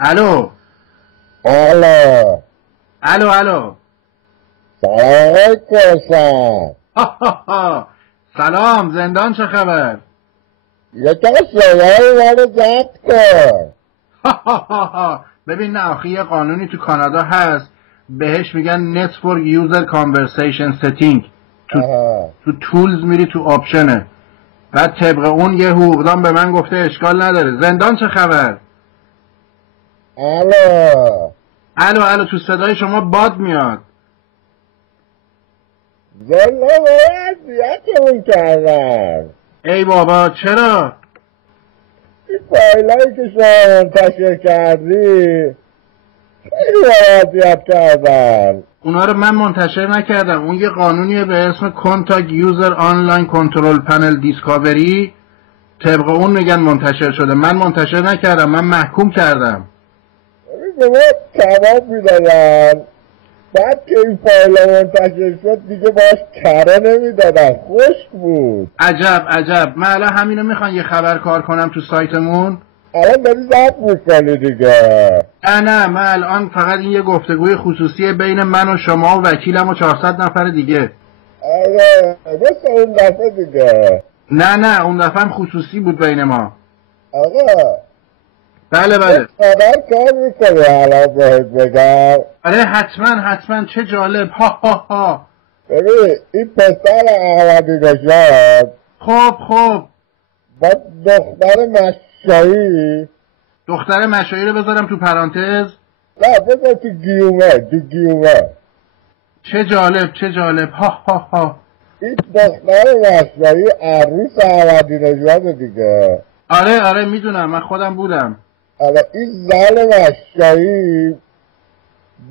الو الو الو الو سلام علیکم. سلام، زندان چه خبر؟ یکم صدای منو ضبط کن. ببین، نه آخه یه قانونی تو کانادا هست بهش میگن Net for User Conversation Setting. تو تولز میری تو آپشنه، بعد طبق اون یه حقوقدان به من گفته اشکال نداره. زندان چه خبر؟ الو الو تو صدای شما باد میاد. زندان باید اذیتمون کردن. ای بابا چرا؟ این فایلایی که شما منتشر کردی خیلی اذیت کردن. اونا رو من منتشر نکردم، اون یه قانونیه به اسم Contact User Online Control Panel Discovery، طبق اون میگن منتشر شده. من منتشر نکردم، من محکوم کردم. به ما کباب میدادن، بعد که این فایل منتشر شد دیگه باش کره نمیدادن، خشک بود. عجب. من الان همینو میخوان یه خبر کار کنم تو سایتمون. الان داری ضبط میکنی دیگه. نه من الان فقط این یه گفتگوی خصوصی بین من و شما و وکیلم و 400 نفر دیگه. آره مثل اون دفعه دیگه. نه اون دفعه هم خصوصی بود بین ما. آقا بله خبر کار میکنی الان بهت بگم. آره حتما چه جالب. ها ببین این پسر احمدی نژاد خب با دختر مشایی. دختر مشایی رو بذارم تو پرانتز؟ نه بذار تو گیومه. چه جالب. ها این دختر مشایی عروس احمدی نژاد دیگه. آره میدونم، من خودم بودم. آره این زن مشایی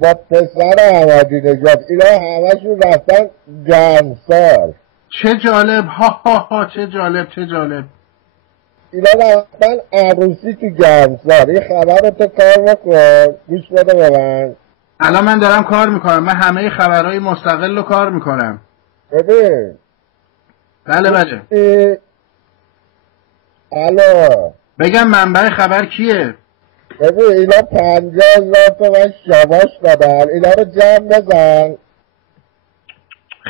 با پسر احمدی نژاد اینا همشون رفتن گرمسار. چه جالب. ها چه جالب. اینا رفتن عروسی تو گرمسار. این خبر رو تو کار بکن، گوش بده به من. الان من دارم کار میکنم، من همه خبرهای مستقل رو کار میکنم. ببین بله الو بگم منبع خبر کیه؟ ببین اینا 50,000 تومن شاباش دادن، اینا رو جمع بزن.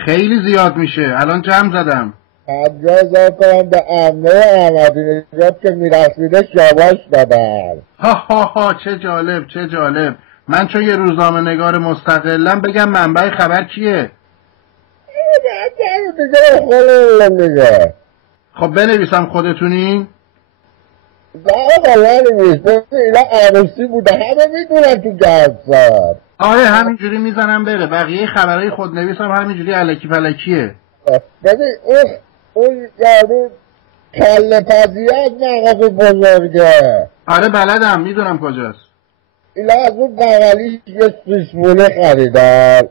خیلی زیاد میشه، الان جمع زدم. 50,000 تومن به عمه احمدی نژاد که میرسیده شاباش دادن. ها چه جالب. من چون یه روزنامه نگار مستقلم بگم منبع خبر کیه؟ دیگه خودمون دیگه. خب بنویسم خودتونین؟ نه نمیست. اینا عروسی بوده، همه میدونن تو گرمسار. آره همینجوری میزنم بره، بقیه خبرهای خودنویسم همینجوری الکی پلکیه. ببین اون یارو کله پذیه از مغازه بزرگه. آره بلدم، میدونم کجاست. اینا از اون بغلیش یه سیسمونه خریدن.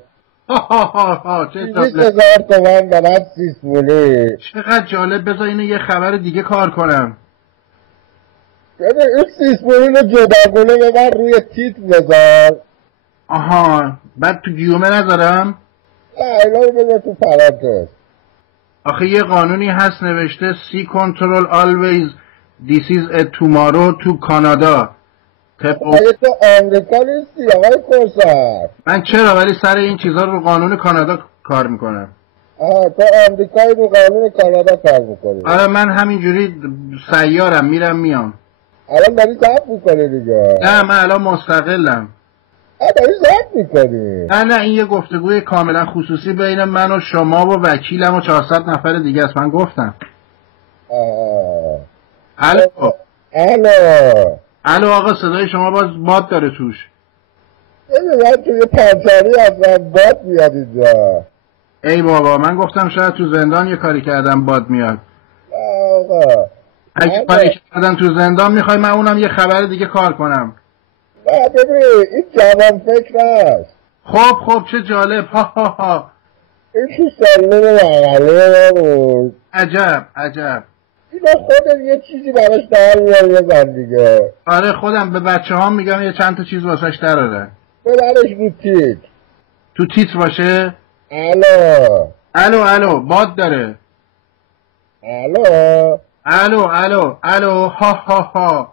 چه 20,000 تومن دارن سیسمونه. چقدر جالب. بذار اینو یه خبر دیگه کار کنم. ببین این سیسمونه رو جداگونه ببر روی تیت بذار. آها بعد تو گیومه نذارم؟ نه اینا رو بذار تو پرانتز. آخه یه قانونی هست نوشته See control always this is a tomorrow to Canada. آیا تو آمریکا نیستی آقای کوسر؟ من چرا، ولی سر این چیزا رو قانون کانادا کار میکنم. تو آمریکایی رو قانون کانادا کار میکنی؟ آره من همینجوری سیارم، میرم میام. الان داری ضبط میکنی دیگه. نه من الان مستقلم. داری ضبط میکنی؟ نه این یه گفتگوی کاملا خصوصی بین من و شما و وکیلم و 400 نفر دیگه است. من گفتم. الو آقا، صدای شما باز باد داره توش. من توی پنچری هستم، باد میاد اینجا. ای بابا من گفتم شاید تو زندان یه کاری کردم باد میاد. آقا اگه کاری کردم تو زندان میخوای من اونم یه خبر دیگه کار کنم. نه ببین این جوان فکر است. خب چه جالب. ها این تو سالون بغله بود. عجب. اینا خودم یه چیزی براش در میاره بزن دیگه. آره خودم به بچه ها میگم یه چند تا چیز واسش دراره. ببرش رو تیت. تو تیتر باشه؟ الو باد داره. الو ها